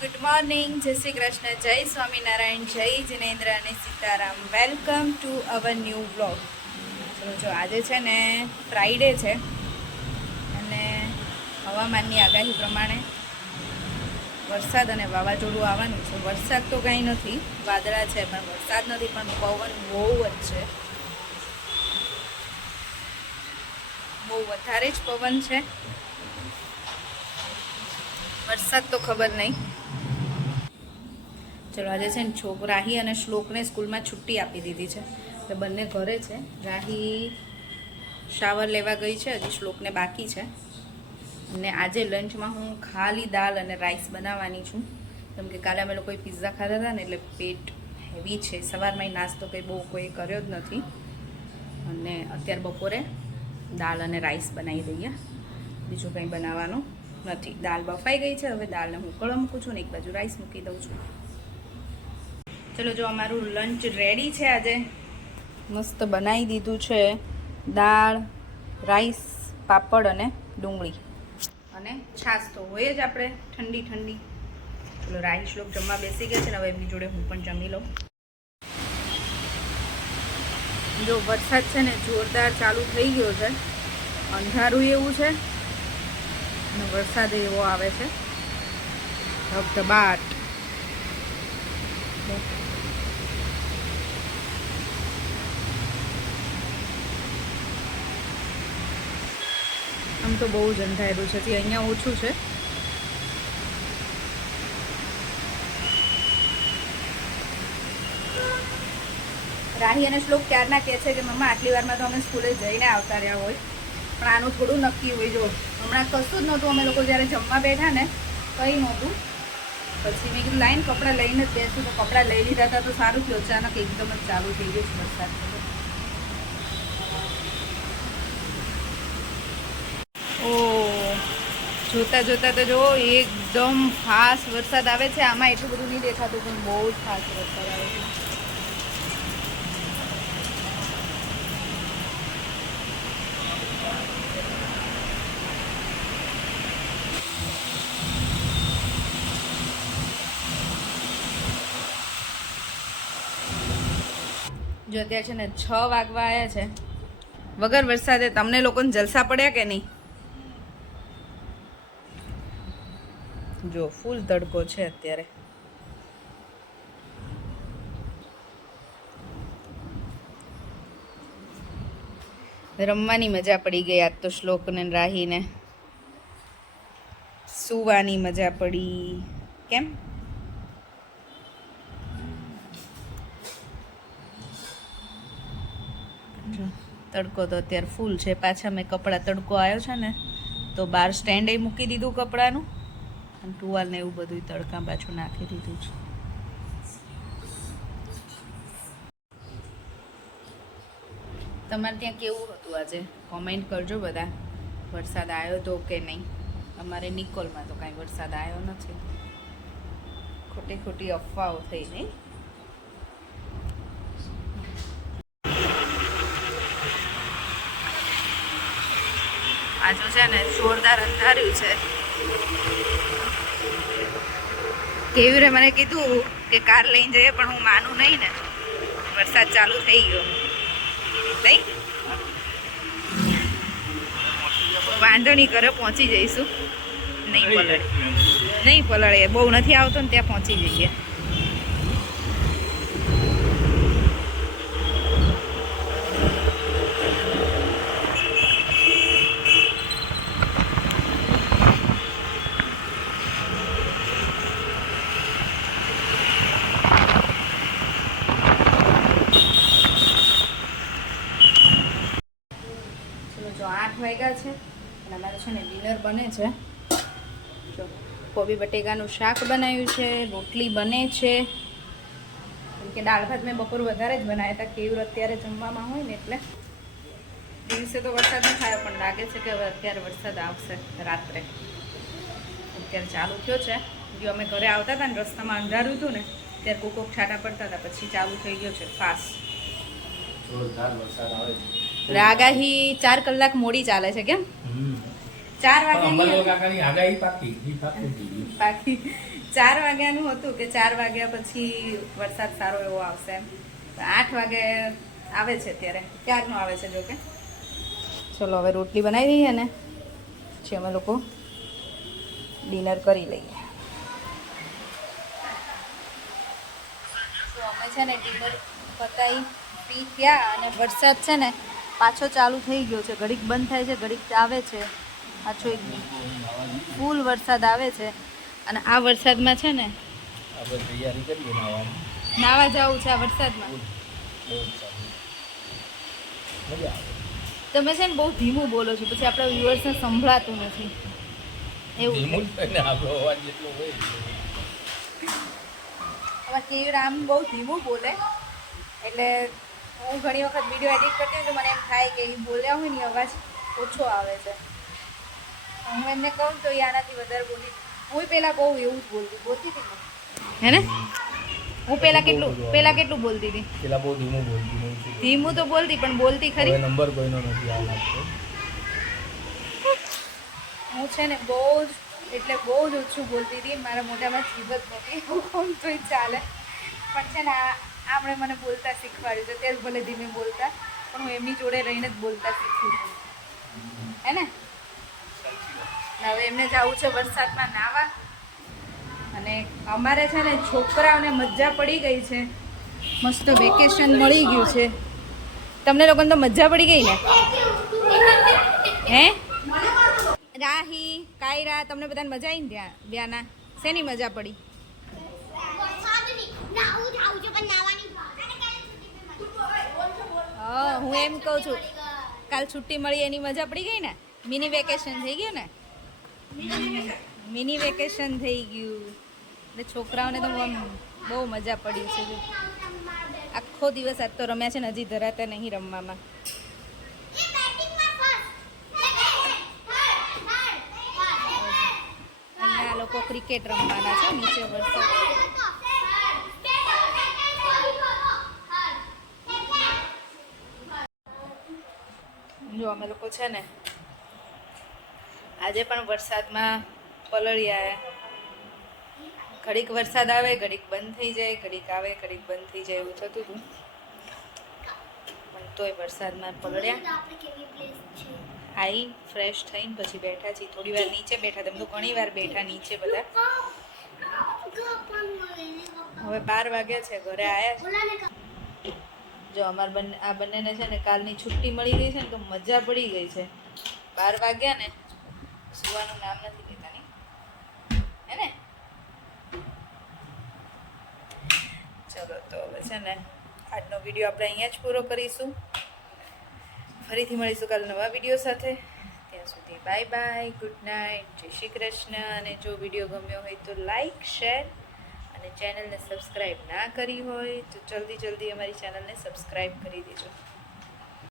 Good morning, જય શ્રી કૃષ્ણ, જય સ્વામિનારાયણ, જય જિનેન્દ્ર અને Sitaram. Welcome to our new vlog. ચલો જો આજે છે ને ફ્રાઈડે છે અને હવામાનની આગાહી પ્રમાણે વરસાદ અને વાવાઝોડું આવવાનું છે. વરસાદ તો કાંઈ નથી, વાદળા છે પણ વરસાદ નથી, પણ પવન બહુ જ છે, બહુ વધારે જ પવન છે. વરસાદ તો ખબર નહીં. ચલો આજે છે ને રાહી અને શ્લોકને સ્કૂલમાં છુટ્ટી આપી દીધી છે, એટલે બંને ઘરે છે. રાહી શાવર લેવા ગઈ છે, હજી શ્લોકને બાકી છે. અને આજે લંચમાં હું ખાલી દાળ અને રાઈસ બનાવવાની છું, કેમ કે કાલે અમે લોકોએ પિઝા ખાધા હતા ને, એટલે પેટ હેવી છે. સવારમાં નાસ્તો કંઈ બહુ કોઈ કર્યો જ નથી, અને અત્યારે બપોરે દાળ અને રાઈસ બનાવી દઈએ, બીજું કંઈ બનાવવાનું નથી. દાળ બફાઈ ગઈ છે, હવે દાળને હું ઉકળવા મૂકું છું ને એક બાજુ રાઈસ મૂકી દઉં છું. ચલો જો અમારું લંચ રેડી છે. આજે મસ્ત બનાવી દીધું છે, દાળ, રાઈસ, પાપડ અને ડુંગળી અને છાશ તો હોય જ આપણે ઠંડી ઠંડી. ચલો રાહી શ્લોક જમવા બેસી ગયા છે ને, હવે એમની જોડે હું પણ જમી લઉં. જો વરસાદ છે ને જોરદાર ચાલુ થઈ ગયો છે, અંધારું એવું છે અને વરસાદ એવો આવે છે ધબધબાટ. આમ તો બહુ જ અંધારું છે, અહીંયા ઓછું છે. રાહી અને શ્લોક ક્યારના કહે છે કે મમ્મા આટલી વારમાં તો અમે સ્કૂલે જઈને આવતા રહ્યા હોય, પણ આનું થોડું નક્કી હોય. જો હમણાં કશું જ નહોતું, અમે લોકો જ્યારે જમવા બેઠા ને કંઈ નહોતું. પછી મેં કીધું લાઈન કપડાં લઈને જ બેસું, તો કપડાં લઈ લીધા હતા તો સારું થયું. અચાનક એકદમ જ ચાલુ થઈ ગયું વરસાદ. ઓ જોતા જોતા તો જો એકદમ ફાસ્ટ વરસાદ આવે છે. આમાં એટલું બધું નહીં દેખાતું, પણ બહુ જ ફાસ્ટ વરસાદ આવે છે. જો અત્યારે છે ને 6 વાગવા આવ્યા છે, વગર વરસાદે તમને લોકોને જલસા પડ્યા કે નહીં? જો ફૂલ તડકો છે અત્યારે. રમવાની મજા પડી ગઈ આજ તો શ્લોકને રાહીને. સુવાની મજા પડી. કેમ? તડકો તો અત્યારે ફૂલ છે. પાછા મેં કપડાં, તડકો આવ્યો છે ને તો બહાર સ્ટેન્ડે મૂકી દીધું કપડાનું, અને ટુવાલ ને એવું બધું તડકા પાછું નાખી દીધું છે. તમારે ત્યાં કેવું હતું આજે? કોમેન્ટ કરજો બધા. વરસાદ આવ્યો તો કે નહીં? અમારે નિકોલમાં તો કાંઈ વરસાદ આવ્યો નથી. ખોટી ખોટી અફવાઓ થઈ નહીં. આજુ છે ને જોરદાર અંધાર્યું છે. કેવી રે મને કીધું કે કાર લઈને જઈએ, પણ હું માનું નહીં ને. વરસાદ ચાલુ થઈ ગયો નહીં, વાંધો નહીં, ઘરે પહોંચી જઈશું. નહીં પલળે, નહીં પલળે, બહુ નથી આવતો ને ત્યાં પહોંચી જઈએ. જો 8 વાગ્યા છે અને અમારે છે ને ડિનર બને છે. જો કોબી બટેકાનું શાક બનાવ્યું છે, રોટલી બને છે, કેમ કે દાળ ભાત મેં બપોર વધારે જ બનાવ્યા હતા. કેવું અત્યારે જમવામાં હોય ને એટલે. દિવસે તો વરસાદ ન થાય, પણ લાગે છે કે હવે અત્યારે વરસાદ આવશે રાત્રે. અત્યારે ચાલુ થયો છે. જો અમે ઘરે આવતા હતા ને, રસ્તામાં અંધારું હતું ને, ત્યારે કોક છાંટા પડતા હતા, પછી ચાલુ થઈ ગયો છે ફાસ્ટ. જોરદાર વરસાદ આવે છે. આગાહી 4 કલાક મોડી ચાલે છે. કેમ? 4 વાગે પાકી 4 વાગ્યાનું હતું કે 4 વાગ્યા પછી વરસાદ સારો એવો આવશે એમ. 8 વાગે આવે છે અત્યારે, ક્યારનો આવે છે જોકે. ચલો હવે રોટલી બનાવી દઈએ ને પછી અમે લોકો ડિનર કરી લઈએ. તો અમે છે ને ડિનર પતાવી ફ્રી થયા અને વરસાદ છે ને પાછો ચાલુ થઈ ગયો છે. ઘડીક બંધ થાય છે, ઘડીક આવે છે, પાછો એક ફૂલ વરસાદ આવે છે. અને આ વરસાદમાં છે ને આપણે તૈયારી કરીએ નાવા જવું છે. આ વરસાદમાં મજા આવે. તમે છે ને બહુ ધીમું બોલો છો, પછી આપણા વ્યુઅર્સને સંભળાતું નથી એવું. ધીમું થઈને આપણો અવાજ જેટલો હોય આમાં કેવરામ બહુ ધીમું બોલે એટલે હું ઘણી વખત વિડીયો એડિટ કરતી હોય તો મને એમ થાય કે એ બોલ્યા હોય ને અવાજ ઓછો આવે છે. હું એમને કહું તો એ આનાથી વધારે બોલી. હું પહેલાં બહુ એવું જ બોલતી હતી હે ને. હું પહેલાં કેટલું બોલતી હતી. પેલા બહુ ધીમું બોલતી. ધીમું તો બોલતી પણ બોલતી ખરી. હવે નંબર કોઈનો નથી આ લાગતો. હું છે ને બહુ જ ઓછું બોલતી હતી. મારા મોઢામાં જીભ જ નથી. હું કોણ તોય ચાલે પણ છે ને આપણે મને બોલતા શીખવાડ્યું છે. તે જ ભલે ધીમે બોલતા પણ હું એમની જોડે રહીને જ બોલતા શીખી છું હે ને. હવે એમને જવું છે વરસાદમાં નાવા. અને અમારે છે ને છોકરાઓને મજા પડી ગઈ છે. મસ્ત વેકેશન મળી ગયું છે. તમને લોકોને તો મજા પડી ગઈ ને હે. રાહી, કાયરા, તમને બધાને મજા આવી ને ત્યાં વ્યાના? શેની મજા પડી? હા હું એમ કહું છું કાલ છુટ્ટી મળી એની મજા પડી ગઈ ને. મિની વેકેશન થઈ ગયું ને. મિની વેકેશન થઈ ગયું એટલે છોકરાઓને તો બહુ મજા પડી છે. આખો દિવસ આજ તો રમ્યા છે ને હજી ધરાતા નહીં રમવામાં. અહીંયા લોકો ક્રિકેટ રમવાના છે નીચે વરસાદ. જો અમે લોકો છે ને આજે પણ વરસાદમાં પલળ્યા. ઘડીક વરસાદ આવે, ઘડીક બંધ થઈ જાય, ઘડીક આવે, ઘડીક બંધ થઈ જાય એવું થતું હતું. પણ તોય વરસાદમાં પલળ્યા. આઈ ફ્રેશ થઈને પછી બેઠા છીએ. થોડી વાર નીચે બેઠા. તમે તો ઘણી વાર બેઠા નીચે બધા. હવે 12 વાગ્યા છે, ઘરે આવ્યા. જો અમાર આ બંનેને છે ને કાલની છુટ્ટી મળી ગઈ છે ને તો મજા પડી ગઈ છે. 12 વાગ્યા ને સુવાનું નામ નથી લેતા ને હે ને. ચલો તો હવે છે ને આજનો વિડીયો આપણે અહીંયા જ પૂરો કરીશું. ફરીથી મળીશું કાલે નવા વિડીયો સાથે. ત્યાં સુધી બાય બાય, ગુડ નાઇટ, જય શ્રી કૃષ્ણ. અને જો વિડીયો ગમ્યો હોય તો લાઈક, શેર અને ચેનલને સબસ્ક્રાઈબ ના કરી હોય તો જલ્દી અમારી ચેનલને સબસ્ક્રાઈબ કરી દેજો.